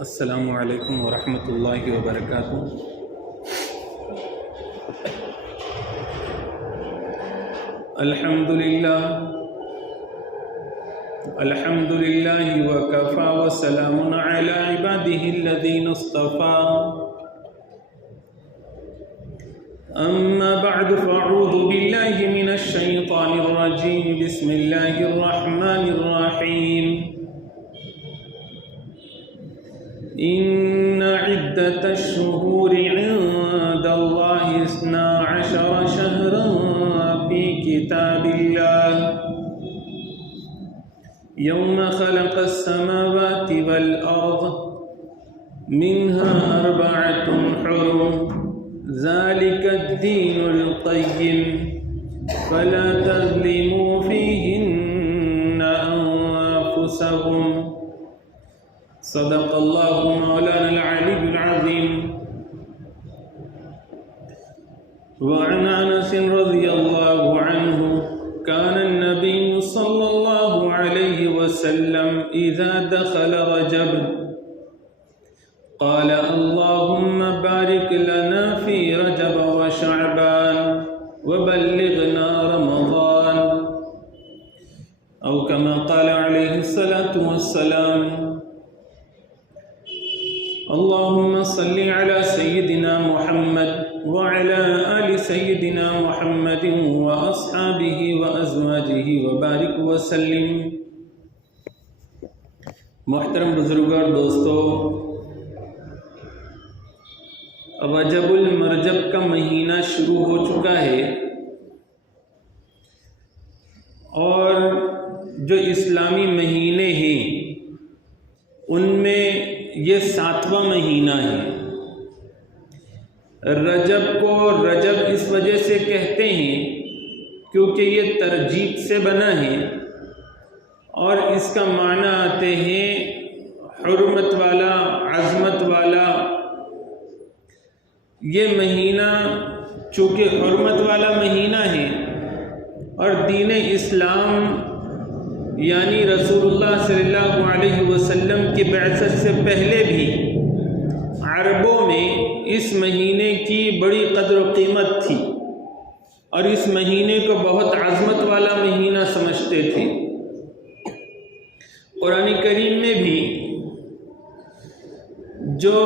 السلام علیکم ورحمۃ اللہ وبرکاتہ۔ الحمد للہ وکفی وسلام علی عباده الذین اصطفى اما بعد فاعوذ باللہ من الشیطان الرجیم بسم اللہ الرحمن الرحیم۔ إن عدة الشهور عند الله 12 شهرا في كتاب الله يوم خلق السماوات والأرض منها 4 حرم ذلك الدين القيم فلا تظلموا فيهن أنفسكم صدق اللہ مولانا العلی العظیم۔ وعن انس رضی اللہ عنہ كان النبي صلی اللہ علیہ وسلم اذا دخل رجب قال اللهم بارك لنا في رجب وشعبان وبلغنا رمضان او كما قال عليه الصلاة والسلام۔ اللهم صل على سيدنا محمد وعلى آل سيدنا محمد وأصحابه وأزواجه وبارك وسلم۔ محترم بزرگوں اور دوستو، رجب المرجب کا مہینہ شروع ہو چکا ہے اور جو اسلامی مہینے ہیں ان میں یہ 7واں مہینہ ہے۔ رجب کو رجب اس وجہ سے کہتے ہیں کیونکہ یہ ترجیب سے بنا ہے اور اس کا معنی آتے ہیں حرمت والا، عظمت والا۔ یہ مہینہ چونکہ حرمت والا مہینہ ہے اور دین اسلام یعنی رسول اللہ صلی اللہ علیہ وسلم کی بعثت سے پہلے بھی عربوں میں اس مہینے کی بڑی قدر و قیمت تھی اور اس مہینے کو بہت عظمت والا مہینہ سمجھتے تھے۔ قرآن کریم میں بھی جو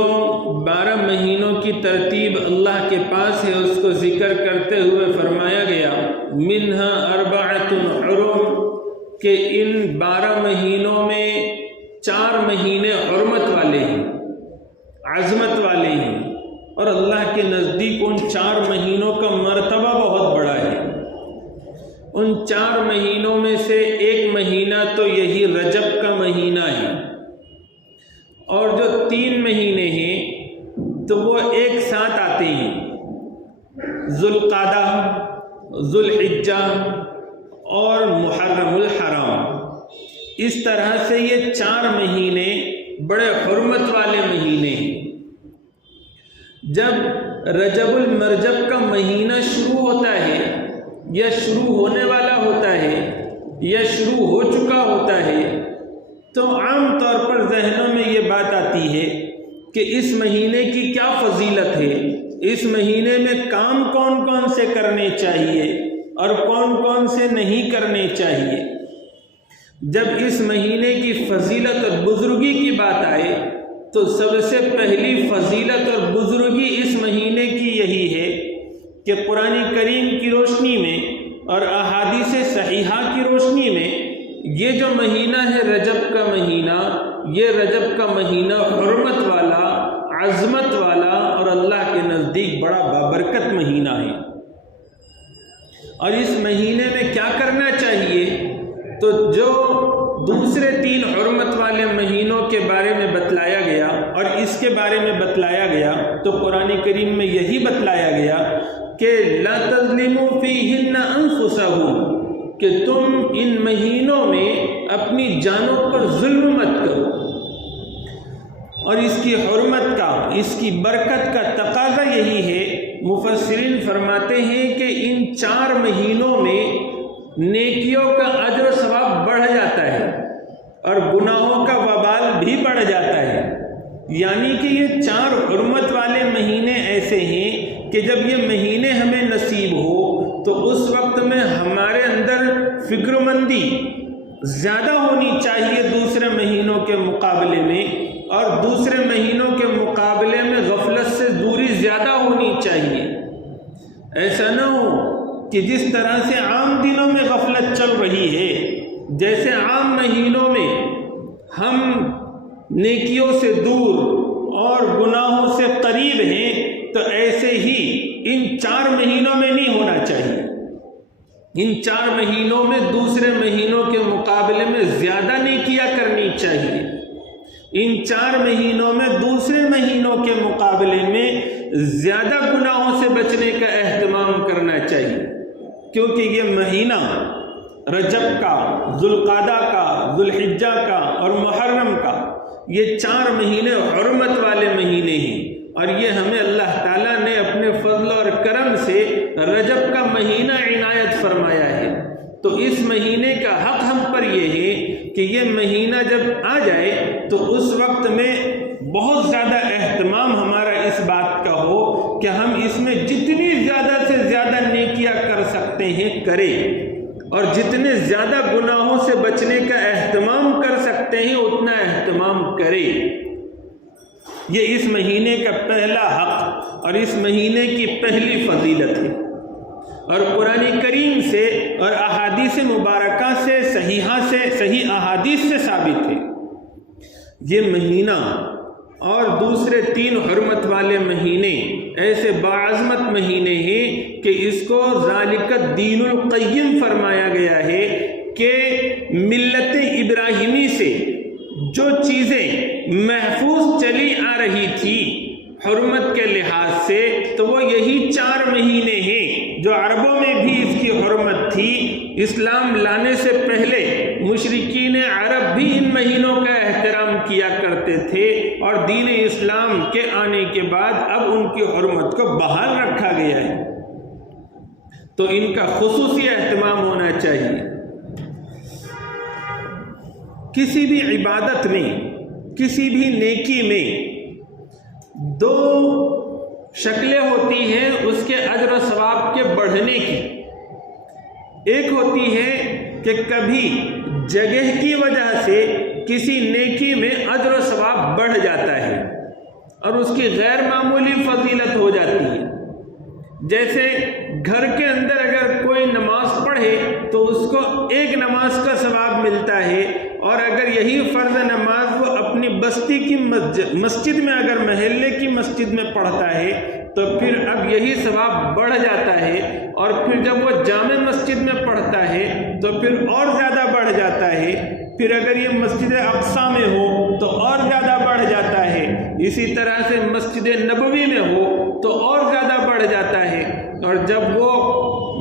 12 مہینوں کی ترتیب اللہ کے پاس ہے اس کو ذکر کرتے ہوئے فرمایا گیا منہا 4 حرم، کہ ان 12 مہینوں میں 4 مہینے حرمت والے ہیں، عظمت والے ہیں، اور اللہ کے نزدیک ان 4 مہینوں کا مرتبہ بہت بڑا ہے۔ ان 4 مہینوں میں سے ایک مہینہ تو یہی رجب کا مہینہ ہے، اور جو 3 مہینے ہیں تو وہ ایک ساتھ آتے ہیں، ذوالقعدہ، ذوالحجہ اور محرم الحرام۔ اس طرح سے یہ 4 مہینے بڑے حرمت والے مہینے ہیں۔ جب رجب المرجب کا مہینہ شروع ہوتا ہے یا شروع ہونے والا ہوتا ہے یا شروع ہو چکا ہوتا ہے تو عام طور پر ذہنوں میں یہ بات آتی ہے کہ اس مہینے کی کیا فضیلت ہے، اس مہینے میں کام کون کون سے کرنے چاہیے اور کون کون سے نہیں کرنے چاہیے۔ جب اس مہینے کی فضیلت اور بزرگی کی بات آئے تو سب سے پہلی فضیلت اور بزرگی اس مہینے کی یہی ہے کہ قرآن کریم کی روشنی میں اور احادیث صحیحہ کی روشنی میں یہ جو مہینہ ہے رجب کا مہینہ، یہ رجب کا مہینہ حرمت والا، عظمت والا اور اللہ کے نزدیک بڑا بابرکت مہینہ ہے۔ اور اس مہینے میں کیا کرنا چاہیے؟ تو جو دوسرے 3 حرمت والے مہینوں کے بارے میں بتلایا گیا اور اس کے بارے میں بتلایا گیا تو قرآن کریم میں یہی بتلایا گیا کہ لا تظلموا فیہن انفسکم، کہ تم ان مہینوں میں اپنی جانوں پر ظلم مت کرو۔ اور اس کی حرمت کا، اس کی برکت کا تقاضا یہی ہے۔ مفسرین فرماتے ہیں کہ ان 4 مہینوں میں نیکیوں کا اجر و ثواب بڑھ جاتا ہے اور گناہوں کا وبال بھی بڑھ جاتا ہے۔ یعنی کہ یہ 4 حرمت والے مہینے ایسے ہیں کہ جب یہ مہینے ہمیں نصیب ہو تو اس وقت میں ہمارے اندر فکر مندی زیادہ ہونی چاہیے دوسرے مہینوں کے مقابلے میں، اور دوسرے مہینوں کے مقابلے میں غفلت سے دوری زیادہ ہونی چاہیے۔ ایسا نہ ہو کہ جس طرح سے عام دنوں میں غفلت چل رہی ہے، جیسے عام مہینوں میں ہم نیکیوں سے دور اور گناہوں سے قریب ہیں، تو ایسے ہی ان 4 مہینوں میں نہیں ہونا چاہیے۔ ان 4 مہینوں میں دوسرے مہینوں کے مقابلے میں زیادہ نیکیاں کرنی چاہیے۔ ان 4 مہینوں میں دوسرے مہینوں کے مقابلے میں زیادہ گناہوں سے بچنے کا اہتمام کرنا چاہیے، کیونکہ یہ مہینہ رجب کا، ذوالقعدہ کا، ذوالحجہ کا اور محرم کا، یہ 4 مہینے حرمت والے مہینے ہیں، اور یہ ہمیں اللہ تعالیٰ نے اپنے فضل اور کرم سے رجب کا مہینہ عنایت فرمایا ہے۔ تو اس مہینے کا حق ہم پر یہ ہے کہ یہ مہینہ جب آ جائے تو اس وقت میں بہت زیادہ اہتمام ہمارا اس بات کا ہو کہ ہم اس میں جتنی زیادہ سے زیادہ نیکیاں کر سکتے ہیں کریں، اور جتنے زیادہ گناہوں سے بچنے کا اہتمام کر سکتے ہیں اتنا اہتمام کریں۔ یہ اس مہینے کا پہلا حق اور اس مہینے کی پہلی فضیلت ہے، اور قرآن کریم سے اور احادیث مبارکہ سے صحیح احادیث سے ثابت ہے۔ یہ مہینہ اور دوسرے 3 حرمت والے مہینے ایسے باعظمت مہینے ہیں کہ اس کو ذالک الدین القیم فرمایا گیا ہے کہ ملت ابراہیمی سے جو چیزیں محفوظ چلی آ رہی تھی حرمت کے لحاظ سے، تو وہ یہی 4 مہینے ہیں جو عربوں میں بھی اس کی حرمت تھی۔ اسلام لانے سے پہلے مشرکین عرب بھی ان مہینوں کا احترام کیا کرتے تھے، اور دین اسلام کے آنے کے بعد اب ان کی حرمت کو بحال رکھا گیا ہے، تو ان کا خصوصی اہتمام ہونا چاہیے۔ کسی بھی عبادت میں، کسی بھی نیکی میں 2 شکلیں ہوتی ہیں اس کے اجر و ثواب کے بڑھنے کی۔ ایک ہوتی ہے کہ کبھی جگہ کی وجہ سے کسی نیکی میں اجر و ثواب بڑھ جاتا ہے اور اس کی غیر معمولی فضیلت ہو جاتی ہے۔ جیسے گھر کے اندر اگر کوئی نماز پڑھے تو اس کو 1 نماز کا ثواب ملتا ہے، اور اگر یہی فرض نماز وہ اپنی بستی کی مسجد میں، اگر محلے کی مسجد میں پڑھتا ہے تو پھر اب یہی ثواب بڑھ جاتا ہے، اور پھر جب وہ جامع مسجد میں پڑھتا ہے تو پھر اور زیادہ بڑھ جاتا ہے، پھر اگر یہ مسجد اقصیٰ میں ہو تو اور زیادہ بڑھ جاتا ہے، اسی طرح سے مسجد نبوی میں ہو تو اور زیادہ بڑھ جاتا ہے، اور جب وہ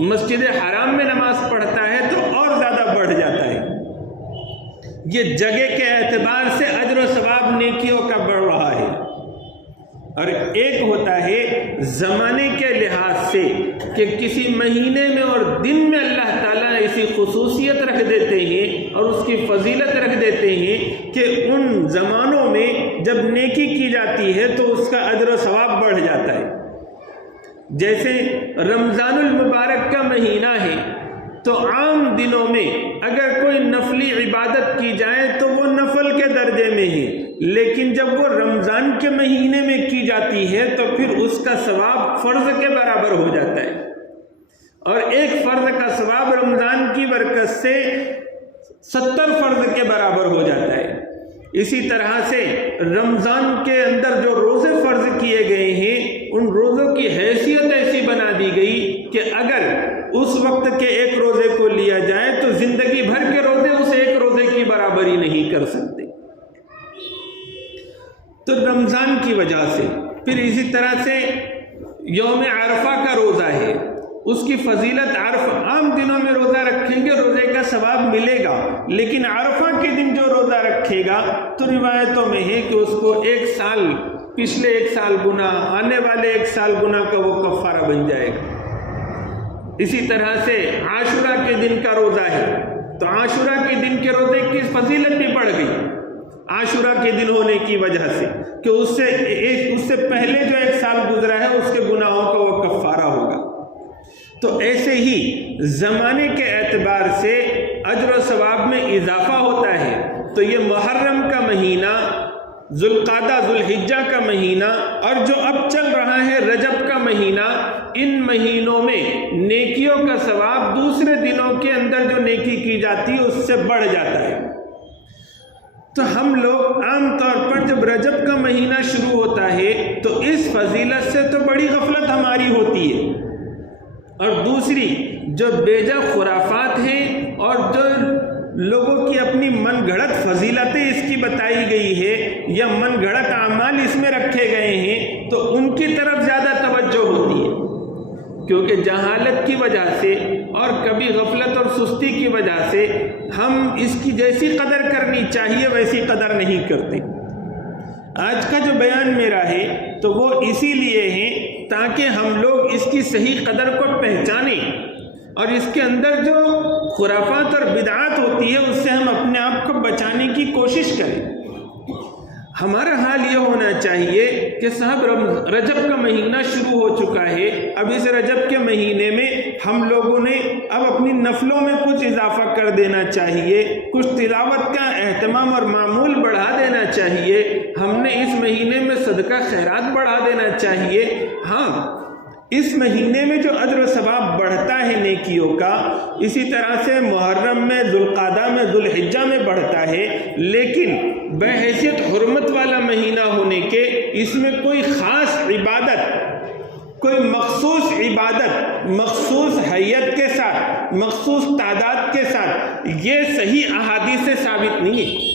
مسجد حرام میں نماز پڑھتا ہے تو اور زیادہ بڑھ جاتا ہے۔ یہ جگہ کے اعتبار سے اجر و ثواب نیکیوں کا بڑھ رہا ہے، اور ایک ہوتا ہے زمانے کے لحاظ سے کہ کسی مہینے میں اور دن میں اللہ تعالیٰ ایسی خصوصیت رکھ دیتے ہیں اور اس کی فضیلت رکھ دیتے ہیں کہ ان زمانوں میں جب نیکی کی جاتی ہے تو اس کا اجر و ثواب بڑھ جاتا ہے۔ جیسے رمضان المبارک کا مہینہ ہے تو عام دنوں میں اگر کوئی نفلی عبادت کی جائے تو وہ نفل کے درجے میں ہے، لیکن جب وہ رمضان کے مہینے میں کی جاتی ہے تو پھر اس کا ثواب فرض کے برابر ہو جاتا ہے، اور ایک فرض کا ثواب رمضان کی برکت سے 70 فرض کے برابر ہو جاتا ہے۔ اسی طرح سے رمضان کے اندر جو روزے فرض کیے گئے ہیں ان روزوں کی حیثیت ایسی بنا دی گئی کہ اگر اس وقت کے ایک روزے کو لیا جائے تو زندگی بھر کے روزے اس ایک روزے کی برابری نہیں کر سکتے۔ تو رمضان کی وجہ سے، پھر اسی طرح سے یوم عرفہ کا روزہ ہے، اس کی فضیلت عام دنوں میں روزہ رکھیں گے روزے کا ثواب ملے گا، لیکن عرفہ کے دن جو روزہ رکھے گا تو روایتوں میں ہے کہ اس کو پچھلے 1 سال گناہ، آنے والے 1 سال گناہ کا وہ کفارہ بن جائے گا۔ اسی طرح سے عاشورہ کے دن کا روزہ ہے تو عاشورہ کے دن کے روزے کی فضیلت بھی بڑھ گئی، عاشورہ کے دن ہونے کی وجہ سے کہ اس سے پہلے جو 1 سال گزرا ہے اس کے گناہوں کا وہ کفارہ ہوگا۔ تو ایسے ہی زمانے کے اعتبار سے اجر و ثواب میں اضافہ ہوتا ہے۔ تو یہ محرم کا مہینہ، ذوالقعدہ ذوالحجہ کا مہینہ، اور جو اب چل رہا ہے رجب کا مہینہ، ان مہینوں میں نیکیوں کا ثواب دوسرے دنوں کے اندر جو نیکی کی جاتی ہے اس سے بڑھ جاتا ہے۔ تو ہم لوگ عام طور پر جب رجب کا مہینہ شروع ہوتا ہے تو اس فضیلت سے تو بڑی غفلت ہماری ہوتی ہے، اور دوسری جو بیجا خرافات ہیں اور جو لوگوں کی اپنی من گھڑت فضیلتیں اس کی بتائی گئی ہے یا من گھڑت اعمال اس میں رکھے گئے ہیں، تو ان کی طرف زیادہ توجہ ہوتی ہے، کیونکہ جہالت کی وجہ سے اور کبھی غفلت اور سستی کی وجہ سے ہم اس کی جیسی قدر کرنی چاہیے ویسی قدر نہیں کرتے۔ آج کا جو بیان میرا ہے تو وہ اسی لیے ہے تاکہ ہم لوگ اس کی صحیح قدر کو پہچانیں، اور اس کے اندر جو خرافات اور بدعات ہوتی ہے اس سے ہم اپنے آپ کو بچانے کی کوشش کریں۔ ہمارا حال یہ ہونا چاہیے کہ صاحب رجب کا مہینہ شروع ہو چکا ہے، اب اس رجب کے مہینے میں ہم لوگوں نے اب اپنی نفلوں میں کچھ اضافہ کر دینا چاہیے، کچھ تلاوت کا اہتمام اور معمول بڑھا دینا چاہیے، ہم نے اس مہینے میں صدقہ خیرات بڑھا دینا چاہیے۔ ہاں، اس مہینے میں جو اجر و ثواب بڑھتا ہے نیکیوں کا، اسی طرح سے محرم میں، ذوالقعدہ میں، ذوالحجہ میں بڑھتا ہے، لیکن بحیثیت حرمت والا مہینہ ہونے کے اس میں کوئی خاص عبادت، کوئی مخصوص عبادت مخصوص حیت کے ساتھ، مخصوص تعداد کے ساتھ، یہ صحیح احادیث سے ثابت نہیں ہے۔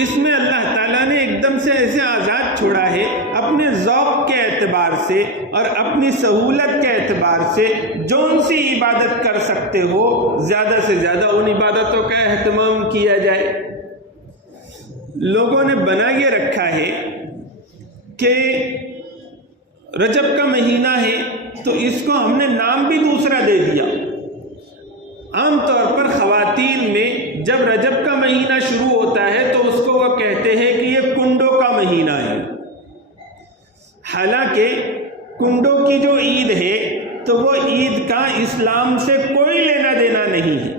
اس میں اللہ تعالیٰ نے ایک دم سے ایسے آزاد چھوڑا ہے، اپنے ذوق کے اعتبار سے اور اپنی سہولت کے اعتبار سے جون سی عبادت کر سکتے ہو زیادہ سے زیادہ ان عبادتوں کا اہتمام کیا جائے۔ لوگوں نے بنا یہ رکھا ہے کہ رجب کا مہینہ ہے تو اس کو ہم نے نام بھی دوسرا دے دیا۔ عام طور پر خواتین میں جب رجب کا مہینہ شروع ہوتا ہے تو اس کو وہ کہتے ہیں کہ یہ کنڈوں کا مہینہ ہے، حالانکہ کنڈوں کی جو عید ہے تو وہ عید کا اسلام سے کوئی لینا دینا نہیں ہے،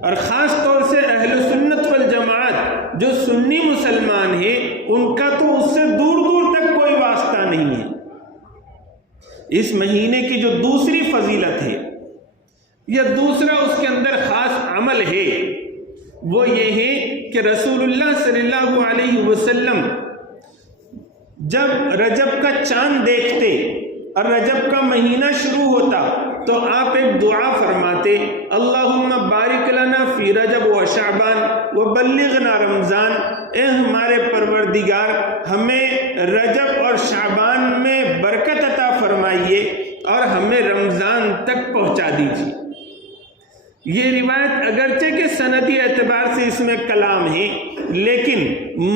اور خاص طور سے اہل سنت والجماعت جو سنی مسلمان ہیں ان کا تو اس سے دور دور تک کوئی واسطہ نہیں ہے۔ اس مہینے کی جو دوسری فضیلت ہے یا دوسرا اس کے اندر خاص عمل ہے وہ یہ ہے کہ رسول اللہ صلی اللہ علیہ وسلم جب رجب کا چاند دیکھتے اور رجب کا مہینہ شروع ہوتا تو آپ ایک دعا فرماتے، اللہم بارک لنا فی رجب و شعبان وبلغنا رمضان، اے ہمارے پروردگار ہمیں رجب اور شعبان میں برکت عطا فرمائیے اور ہمیں رمضان تک پہنچا دیجیے۔ یہ روایت اگرچہ کہ سندی اعتبار سے اس میں کلام ہے، لیکن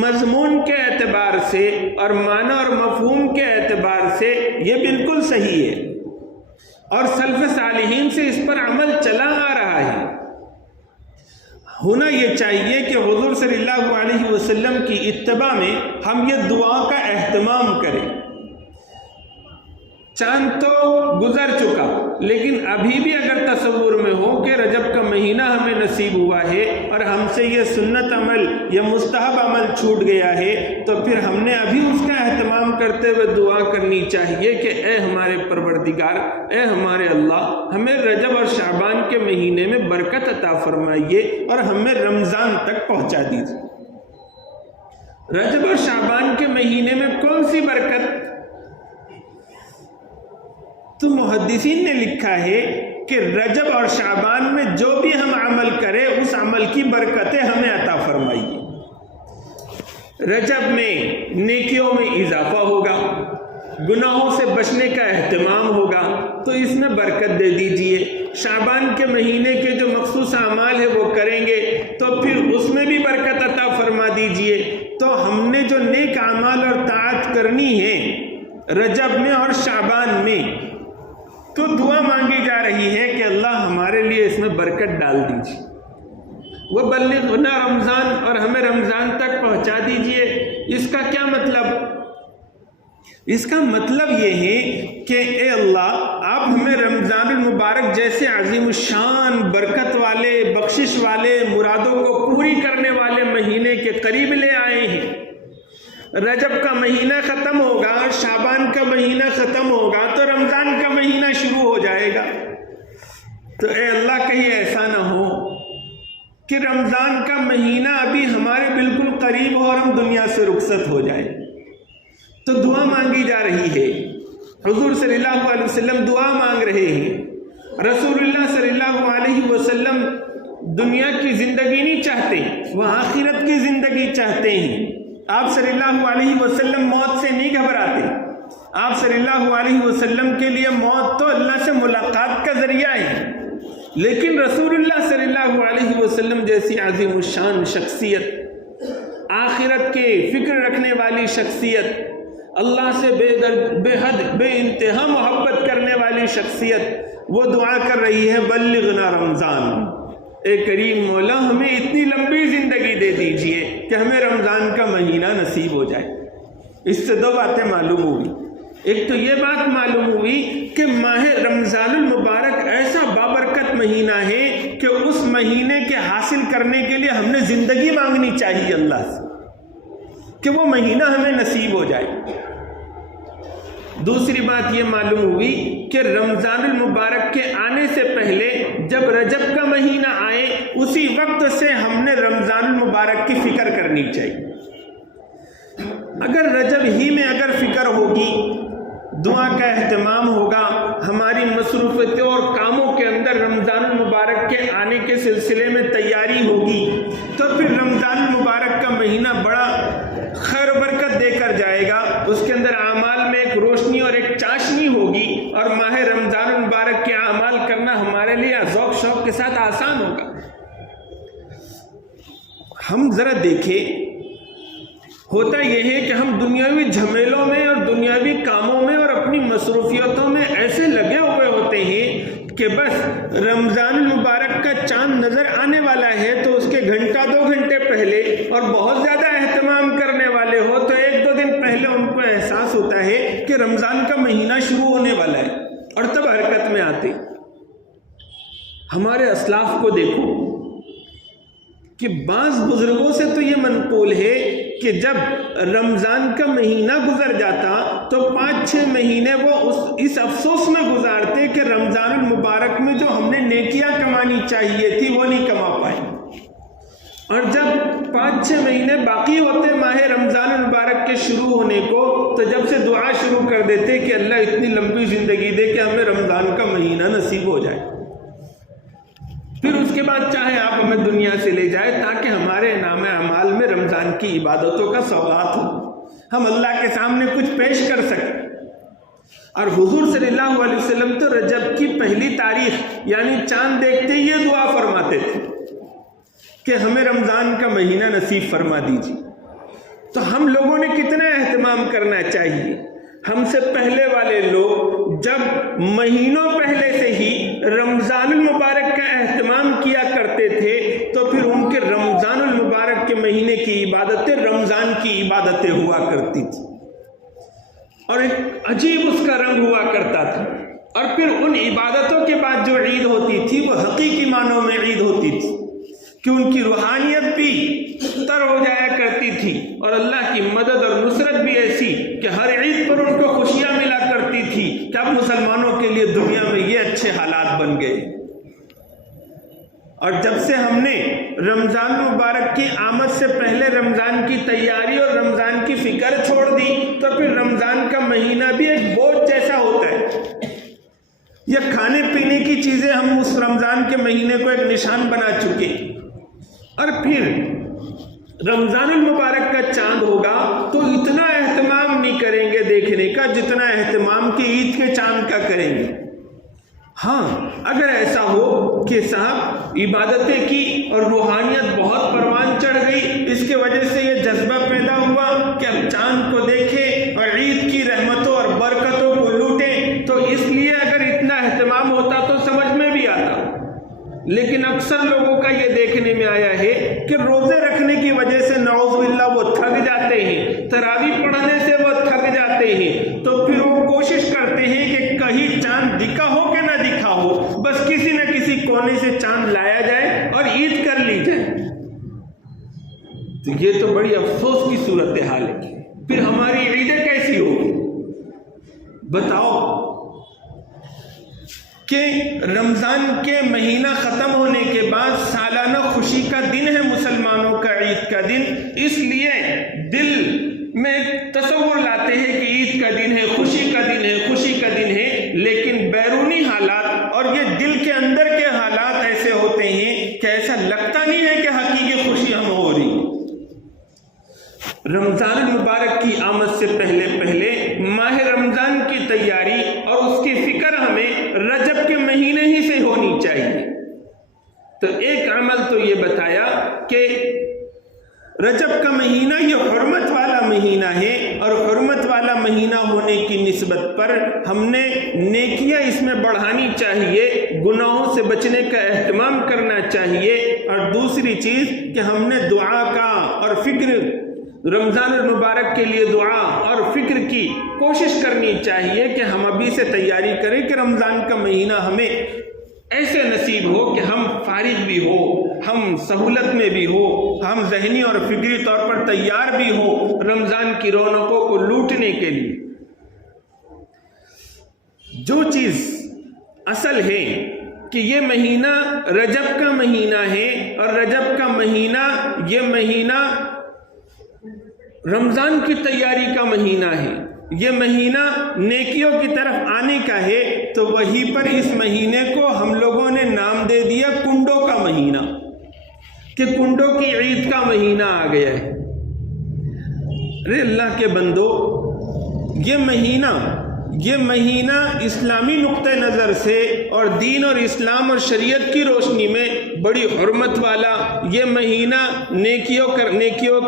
مضمون کے اعتبار سے اور معنی اور مفہوم کے اعتبار سے یہ بالکل صحیح ہے، اور سلف صالحین سے اس پر عمل چلا آ رہا ہے۔ ہونا یہ چاہیے کہ حضور صلی اللہ علیہ وسلم کی اتباع میں ہم یہ دعا کا اہتمام کریں۔ چاند تو گزر چکا، لیکن ابھی بھی اگر تصور میں ہو کہ رجب کا مہینہ ہمیں نصیب ہوا ہے اور ہم سے یہ سنت عمل یا مستحب عمل چھوٹ گیا ہے تو پھر ہم نے ابھی اس کا اہتمام کرتے ہوئے دعا کرنی چاہیے کہ اے ہمارے پروردگار، اے ہمارے اللہ، ہمیں رجب اور شعبان کے مہینے میں برکت عطا فرمائیے اور ہمیں رمضان تک پہنچا دیجیے۔ رجب اور شعبان کے مہینے میں کون سی برکت؟ تو محدثین نے لکھا ہے کہ رجب اور شعبان میں جو بھی ہم عمل کریں اس عمل کی برکتیں ہمیں عطا فرمائیے۔ رجب میں نیکیوں میں اضافہ ہوگا، گناہوں سے بچنے کا اہتمام ہوگا تو اس میں برکت دے دیجئے۔ شعبان کے مہینے کے جو مخصوص اعمال ہے وہ کریں گے تو پھر اس میں بھی برکت عطا فرما دیجئے۔ تو ہم نے جو نیک اعمال اور طاعت کرنی ہے رجب میں اور شعبان میں تو دعا مانگی جا رہی ہے کہ اللہ ہمارے لیے اس میں برکت ڈال دیجیے۔ وَبَلِّغْنَا رمضان، اور ہمیں رمضان تک پہنچا دیجئے. اس کا کیا مطلب؟ اس کا مطلب یہ ہے کہ اے اللہ، آپ ہمیں رمضان المبارک جیسے عظیم الشان، برکت والے، بخشش والے، مرادوں کو پوری کرنے والے مہینے کے قریب لے آئے ہیں. رجب کا مہینہ ختم ہوگا، شعبان کا مہینہ ختم ہوگا تو رمضان کا مہینہ شروع ہو جائے گا. تو اے اللہ کہیں ایسا نہ ہو کہ رمضان کا مہینہ ابھی ہمارے بالکل قریب ہو اور ہم دنیا سے رخصت ہو جائیں. تو دعا مانگی جا رہی ہے. حضور صلی اللہ علیہ وسلم دعا مانگ رہے ہیں. رسول اللہ صلی اللہ علیہ وسلم دنیا کی زندگی نہیں چاہتے، وہ آخرت کی زندگی چاہتے ہیں. آپ صلی اللہ علیہ وسلم موت سے نہیں گھبراتے. آپ صلی اللہ علیہ وسلم کے لیے موت تو اللہ سے ملاقات کا ذریعہ ہے، لیکن رسول اللہ صلی اللہ علیہ وسلم جیسی عظیم الشان شخصیت، آخرت کے فکر رکھنے والی شخصیت، اللہ سے بے حد بے انتہا محبت کرنے والی شخصیت، وہ دعا کر رہی ہے بلغنا رمضان. اے کریم مولا، ہمیں اتنی لمبی زندگی دے دیجئے کہ ہمیں رمضان کا مہینہ نصیب ہو جائے. اس سے دو باتیں معلوم ہوئی. ایک تو یہ بات معلوم ہوئی کہ ماہ رمضان المبارک ایسا بابرکت مہینہ ہے کہ اس مہینے کے حاصل کرنے کے لیے ہم نے زندگی مانگنی چاہیے اللہ سے کہ وہ مہینہ ہمیں نصیب ہو جائے. دوسری بات یہ معلوم ہوئی کہ رمضان المبارک کے آنے سے پہلے جب رجب کا مہینہ آئے اسی وقت سے ہم نے رمضان المبارک کی فکر کرنی چاہیے. اگر رجب ہی میں اگر فکر ہوگی، دعا کا اہتمام ہوگا، ہماری مصروفیتوں اور کاموں کے اندر رمضان المبارک کے آنے کے سلسلے میں تیاری ہوگی، تو پھر رمضان المبارک کا مہینہ بڑا خیر و برکت دے کر جائے گا. اس کے اندر اعمال میں ایک روشنی اور ایک چاشنی ہوگی، اور ماہ رمضان المبارک کے اعمال کرنا ہمارے لیے ذوق شوق کے ساتھ آسان ہوگا. ہم ذرا دیکھیں، ہوتا یہ ہے کہ ہم دنیاوی جھمیلوں میں اور دنیاوی کاموں میں اور اپنی مصروفیتوں میں ایسے لگے ہوئے ہوتے ہیں کہ بس رمضان المبارک کا چاند نظر آنے والا ہے تو اس کے گھنٹہ 2 گھنٹے پہلے، اور بہت زیادہ اہتمام کرنے والے ہو تو 1-2 دن پہلے ان کو احساس ہوتا ہے کہ رمضان کا مہینہ شروع ہونے والا ہے، اور تب حرکت میں آتے. ہمارے اسلاف کو دیکھو کہ بعض بزرگوں سے تو یہ منقول ہے کہ جب رمضان کا مہینہ گزر جاتا تو 5-6 مہینے وہ اس افسوس میں گزارتے کہ رمضان المبارک میں جو ہم نے نیکیاں کمانی چاہیے تھی وہ نہیں کما پائے. اور جب 5-6 مہینے باقی ہوتے ماہ رمضان المبارک کے شروع ہونے کو، تو جب سے دعا شروع کر دیتے کہ اللہ اتنی لمبی زندگی دے کہ ہمیں رمضان کا مہینہ نصیب ہو جائے. پھر اس کے بعد چاہے آپ ہمیں دنیا سے لے جائے تاکہ ہمارے نام اعمال میں رمضان کی عبادتوں کا سوغات ہو، ہم اللہ کے سامنے کچھ پیش کر سکیں. اور حضور صلی اللہ علیہ وسلم تو رجب کی پہلی تاریخ یعنی چاند دیکھتے ہی یہ دعا فرماتے تھے کہ ہمیں رمضان کا مہینہ نصیب فرما دیجیے. تو ہم لوگوں نے کتنا اہتمام کرنا چاہیے. ہم سے پہلے والے لوگ جب مہینوں پہلے سے ہی رمضان المبارک کا اہتمام کیا کرتے تھے تو پھر ان کے رمضان المبارک کے مہینے کی عبادتیں رمضان کی عبادتیں ہوا کرتی تھی، اور ایک عجیب اس کا رنگ ہوا کرتا تھا. اور پھر ان عبادتوں کے بعد جو عید ہوتی تھی وہ حقیقی معنوں میں عید ہوتی تھی کہ ان کی روحانیت بھی تر ہو جایا کرتی تھی، اور اللہ کی مدد اور نصرت بھی ایسی کہ ہر عید پر ان کو خوشیاں ملا کرتی تھی کہ اب مسلمانوں کے لیے دنیا میں یہ اچھے حالات بن گئے. اور جب سے ہم نے رمضان مبارک کی آمد سے پہلے رمضان کی تیاری اور رمضان کی فکر چھوڑ دی تو پھر رمضان کا مہینہ بھی ایک بوجھ جیسا ہوتا ہے. یہ کھانے پینے کی چیزیں ہم اس رمضان کے مہینے کو ایک نشان بنا چکے، اور پھر رمضان المبارک کا چاند ہوگا تو اتنا اہتمام نہیں کریں گے دیکھنے کا جتنا اہتمام کہ عید کے چاند کا کریں گے. ہاں اگر ایسا ہو کہ صاحب عبادتیں کی اور روحانیت بہت پروان چڑھ گئی، اس کے وجہ سے یہ جذبہ پیدا ہوا کہ اب چاند کو دیکھیں اور عید کی رحمتوں اور برکتوں کو لوٹیں، تو اس لیے اگر اتنا اہتمام ہوتا تو سمجھ میں بھی آتا. لیکن اکثر لوگوں کا یہ دیکھنے میں آیا ہے تراویح پڑھنے سے وہ تھک جاتے ہیں تو پھر وہ کوشش کرتے ہیں کہ کہیں چاند دکھا ہو کہ نہ دکھا ہو، بس کسی نہ کسی کونے سے چاند لایا جائے اور عید کر لی جائے۔ تو یہ تو بڑی افسوس کی صورتحال ہے۔ پھر ہماری عیدیں کیسی ہوگی؟ بتاؤ کہ رمضان کے مہینہ ختم ہونے کے بعد سالانہ خوشی کا دن ہے مسلمانوں کا، عید کا دن، اس لیے دل میں تصور لاتے ہیں کہ عید کا دن ہے، خوشی کا دن ہے، خوشی کا دن ہے، لیکن بیرونی حالات اور یہ دل کے اندر کے حالات ایسے ہوتے ہیں کہ ایسا لگتا نہیں ہے کہ حقیقی خوشی ہم ہو رہی۔ رمضان المبارک کی آمد سے پہلے ماہ رمضان کی تیاری اور اس کی فکر ہمیں رجب کے مہینے ہی سے ہونی چاہیے۔ تو ایک عمل تو یہ بتایا کہ رجب کا مہینہ یہ حرمت والا مہینہ ہے، اور حرمت والا مہینہ ہونے کی نسبت پر ہم نے نیکیاں اس میں بڑھانی چاہیے، گناہوں سے بچنے کا اہتمام کرنا چاہیے، اور دوسری چیز کہ ہم نے دعا کا اور فکر، رمضان المبارک کے لیے دعا اور فکر کی کوشش کرنی چاہیے کہ ہم ابھی سے تیاری کریں کہ رمضان کا مہینہ ہمیں ایسے نصیب ہو کہ ہم فارغ بھی ہو، ہم سہولت میں بھی ہو، ہم ذہنی اور فکری طور پر تیار بھی ہو رمضان کی رونقوں کو لوٹنے کے لیے۔ جو چیز اصل ہے کہ یہ مہینہ رجب کا مہینہ ہے، اور رجب کا مہینہ یہ مہینہ رمضان کی تیاری کا مہینہ ہے، یہ مہینہ نیکیوں کی طرف آنے کا ہے، تو وہیں پر اس مہینے کو ہم لوگوں نے نام دے دیا کنڈوں کا مہینہ، کہ کنڈوں کی عید کا مہینہ آ گیا ہے۔ ارے اللہ کے بندو، یہ مہینہ اسلامی نقطہ نظر سے اور دین اور اسلام اور شریعت کی روشنی میں بڑی حرمت والا، یہ مہینہ نیکیوں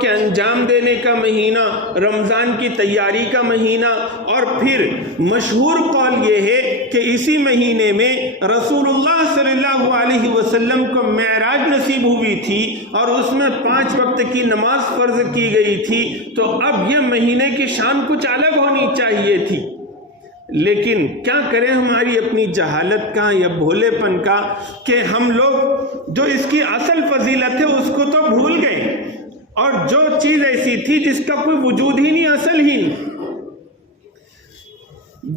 کے انجام دینے کا مہینہ، رمضان کی تیاری کا مہینہ، اور پھر مشہور قول یہ ہے کہ اسی مہینے میں رسول اللہ صلی اللہ علیہ وسلم کو معراج نصیب ہوئی تھی، اور اس میں 5 وقت کی نماز فرض کی گئی تھی۔ تو اب یہ مہینے کی شان کچھ الگ ہونی چاہیے تھی، لیکن کیا کریں ہماری اپنی جہالت کا یا بھولے پن کا کہ ہم لوگ جو اس کی اصل فضیلت ہے اس کو تو بھول گئے، اور جو چیز ایسی تھی جس کا کوئی وجود ہی نہیں، اصل ہی نہیں،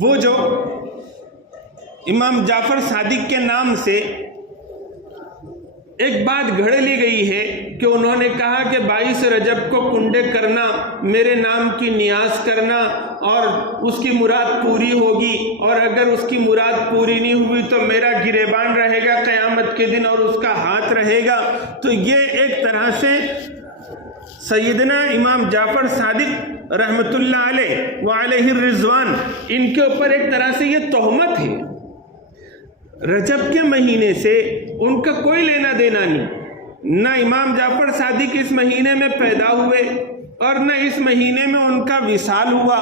وہ جو امام جعفر صادق کے نام سے ایک بات گھڑ لی گئی ہے کہ انہوں نے کہا کہ 22 رجب کو کنڈے کرنا، میرے نام کی نیاز کرنا، اور اس کی مراد پوری ہوگی، اور اگر اس کی مراد پوری نہیں ہوئی تو میرا گریبان رہے گا قیامت کے دن اور اس کا ہاتھ رہے گا۔ تو یہ ایک طرح سے سیدنا امام جعفر صادق رحمت اللہ علیہ وعلیہ الرضوان، ان کے اوپر ایک طرح سے یہ تہمت ہے۔ رجب کے مہینے سے ان کا کوئی لینا دینا نہیں، نہ امام جعفر صادق اس مہینے میں پیدا ہوئے اور نہ اس مہینے میں ان کا وصال ہوا،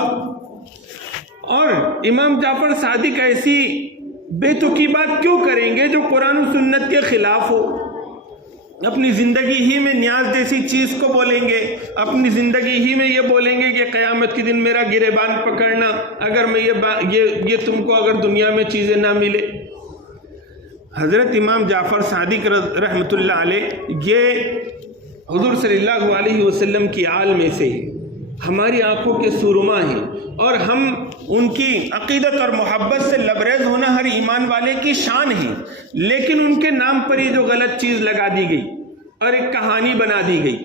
اور امام جعفر صادق ایسی بے تکی بات کیوں کریں گے جو قرآن و سنت کے خلاف ہو؟ اپنی زندگی ہی میں نیاز جیسی چیز کو بولیں گے، اپنی زندگی ہی میں یہ بولیں گے کہ قیامت کے دن میرا گریبان پکڑنا اگر میں یہ تم کو اگر دنیا میں چیزیں نہ ملے۔ حضرت امام جعفر صادق رحمت اللہ علیہ یہ حضور صلی اللہ علیہ وسلم کی آل میں سے ہماری آنکھوں کے سورما ہیں، اور ہم ان کی عقیدت اور محبت سے لبریز ہونا ہر ایمان والے کی شان ہے، لیکن ان کے نام پر یہ جو غلط چیز لگا دی گئی اور ایک کہانی بنا دی گئی،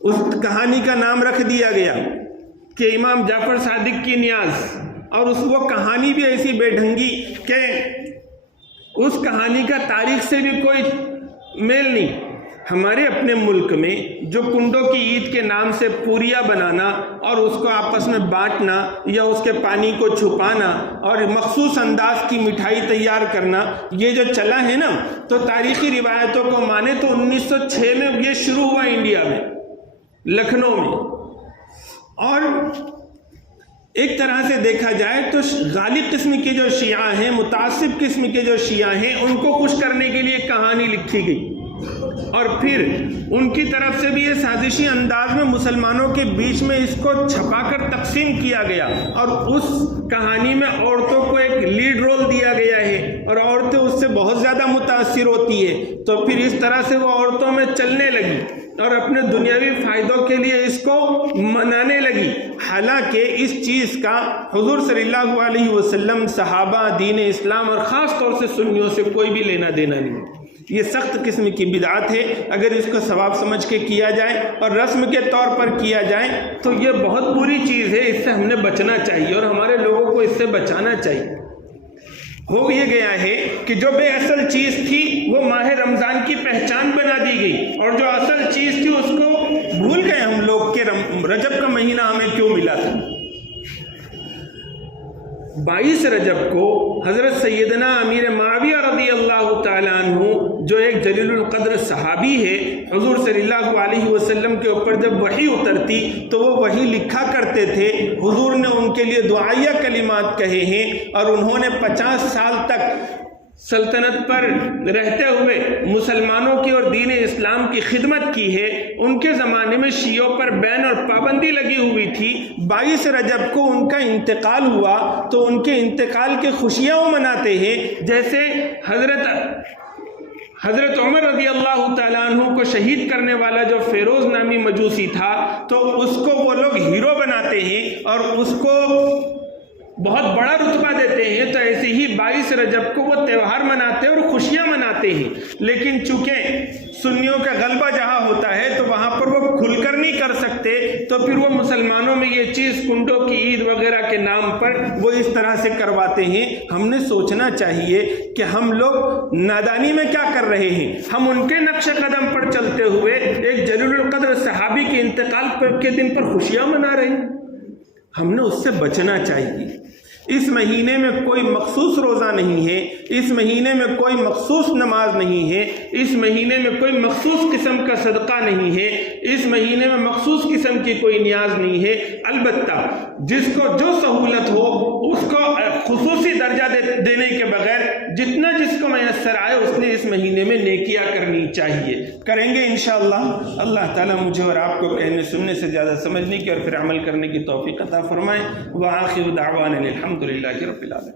اس کہانی کا نام رکھ دیا گیا کہ امام جعفر صادق کی نیاز، اور وہ کہانی بھی ایسی بے ڈھنگی کہ اس کہانی کا تاریخ سے بھی کوئی میل نہیں۔ ہمارے اپنے ملک میں جو کنڈوں کی عید کے نام سے پوریاں بنانا اور اس کو آپس میں بانٹنا یا اس کے پانی کو چھپانا اور مخصوص انداز کی مٹھائی تیار کرنا، یہ جو چلا ہے نا، تو تاریخی روایتوں کو مانے تو 1906 میں یہ شروع ہوا انڈیا میں، لکھنؤ میں، اور ایک طرح سے دیکھا جائے تو غالب قسم کے جو شیعہ ہیں، متعصب قسم کے جو شیعہ ہیں، ان کو خوش کرنے کے لیے کہانی لکھی گئی۔ اور پھر ان کی طرف سے بھی یہ سازشی انداز میں مسلمانوں کے بیچ میں اس کو چھپا کر تقسیم کیا گیا، اور اس کہانی میں عورتوں کو ایک لیڈ رول دیا گیا ہے اور عورتیں اس سے بہت زیادہ متاثر ہوتی ہے، تو پھر اس طرح سے وہ عورتوں میں چلنے لگی اور اپنے دنیاوی فائدوں کے لیے اس کو منانے لگی، حالانکہ اس چیز کا حضور صلی اللہ علیہ وسلم، صحابہ، دین اسلام اور خاص طور سے سنیوں سے کوئی بھی لینا دینا نہیں۔ یہ سخت قسم کی بدعت ہے، اگر اس کو ثواب سمجھ کے کیا جائے اور رسم کے طور پر کیا جائے تو یہ بہت بری چیز ہے، اس سے ہم نے بچنا چاہیے اور ہمارے لوگوں کو اس سے بچانا چاہیے۔ ہو یہ گیا ہے کہ جو بے اصل چیز تھی وہ ماہ رمضان کی پہچان بنا دی گئی، اور جو اصل چیز تھی اس کو بھول گئے ہم لوگ کہ رجب کا مہینہ ہمیں کیوں ملا تھا۔ 22 رجب کو حضرت سیدنا امیر معاویہ رضی اللہ تعالیٰ عنہ، جو ایک جلیل القدر صحابی ہے، حضور صلی اللہ علیہ وسلم کے اوپر جب وحی اترتی تو وہ وحی لکھا کرتے تھے، حضور نے ان کے لیے دعائیہ کلمات کہے ہیں، اور انہوں نے 50 سال تک سلطنت پر رہتے ہوئے مسلمانوں کی اور دین اسلام کی خدمت کی ہے۔ ان کے زمانے میں شیعوں پر بین اور پابندی لگی ہوئی تھی۔ 22 رجب کو ان کا انتقال ہوا تو ان کے انتقال کی خوشیاں وہ مناتے ہیں، جیسے حضرت عمر رضی اللہ تعالیٰ عنہ کو شہید کرنے والا جو فیروز نامی مجوسی تھا، تو اس کو وہ لوگ ہیرو بناتے ہیں اور اس کو بہت بڑا رتبہ دیتے ہیں، تو ایسے ہی 22 رجب کو وہ تہوار مناتے ہیں اور خوشیاں مناتے ہیں۔ لیکن چونکہ سنیوں کا غلبہ جہاں ہوتا ہے تو وہاں پر وہ کھل کر نہیں کر سکتے، تو پھر وہ مسلمانوں میں یہ چیز کنڈوں کی عید وغیرہ کے نام پر وہ اس طرح سے کرواتے ہیں۔ ہم نے سوچنا چاہیے کہ ہم لوگ نادانی میں کیا کر رہے ہیں۔ ہم ان کے نقش قدم پر چلتے ہوئے ایک جلیل القدر صحابی کے انتقال کے دن پر خوشیاں منا رہے ہیں۔ ہم نے اس سے بچنا چاہیے۔ اس مہینے میں کوئی مخصوص روزہ نہیں ہے، اس مہینے میں کوئی مخصوص نماز نہیں ہے، اس مہینے میں کوئی مخصوص قسم کا صدقہ نہیں ہے، اس مہینے میں مخصوص قسم کی کوئی نیاز نہیں ہے۔ البتہ جس کو جو سہولت ہو اس کو خصوصی درجہ دینے کے بغیر جتنا جس کو میسر آئے اس نے اس مہینے میں نیکیاں کرنی چاہیے۔ کریں گے انشاءاللہ۔ اللہ تعالیٰ مجھے اور آپ کو کہنے سننے سے زیادہ سمجھنے کی اور پھر عمل کرنے کی توفیق عطا فرمائے۔ وآخر دعوانا الحمد للہ رب العالمین۔